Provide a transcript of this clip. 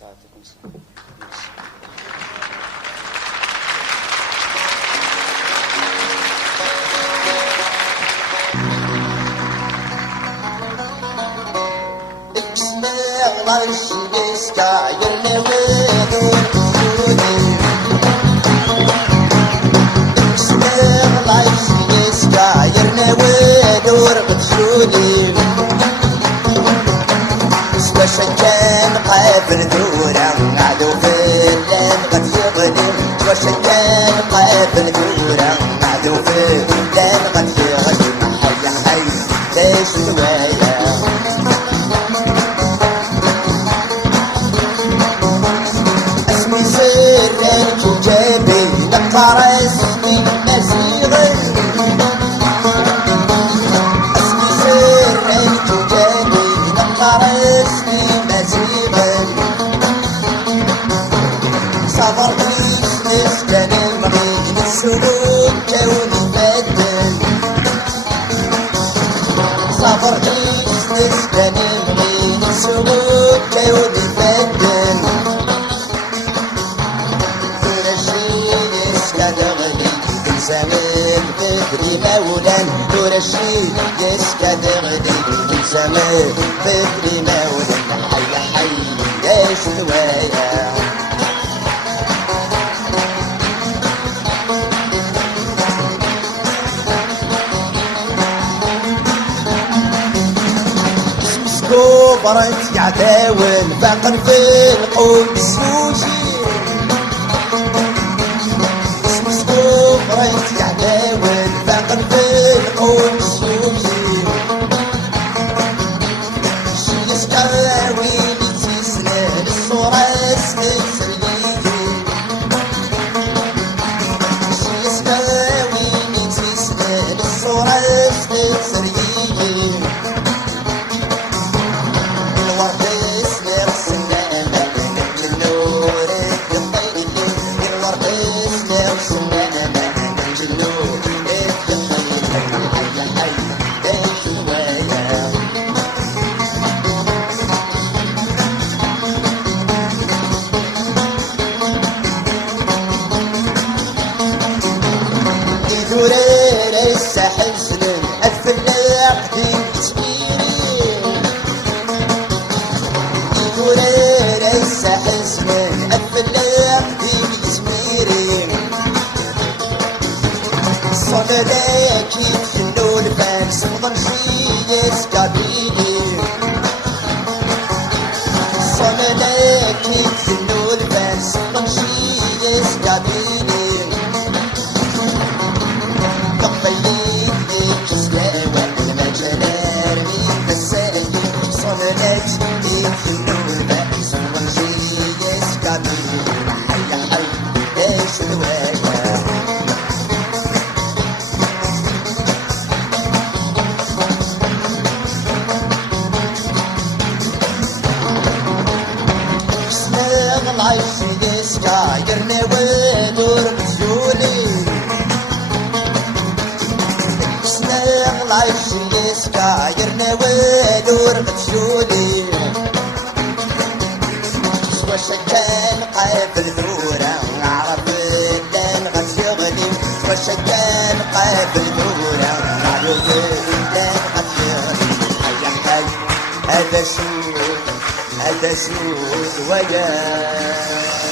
ساعتكم وشكان قابل دورة عدو في الليل قد يغلب وشكان قابل دورة عدو في الليل قد يغلب حي حي ليش شوية اسمي سرك وجابي نقطع اسمي نسيغي اسمي سرك وجابي نقطع اسمي صبرتيش نسكن المريض بالسلوك كوني بدل صبرتيش نسكن المريض بالسلوك كوني بدل ترشيد يسكن غلي زمان بدري مولان ترشيد يسكن غلي زمان بدري مولان حي حي يا شوية برد يعداول باقر في القوم السوجي اسمه برد يعداول باقر في القوم السوجي شي يسكاوي لتسنى للصورة اسمك سليكي شي يسكاوي لتسنى للصورة اسمك سليكي لسه حزن الفلاح دي تسكيري يقول لسه حزن الفلاح دي تسكيري صدرك يتخلو الفانس مضنشي يسكابيني صدرك يتخلو الفانس مضنشي يسكابيني يرني ودور بزولي سناغ العيش يسكا يرني ودور بزولي سوا شكان قابل ثورة عرف اللان غد يغلي سوا شكان قابل ثورة عرف اللان غد يغلي حي حي هذا سود وياه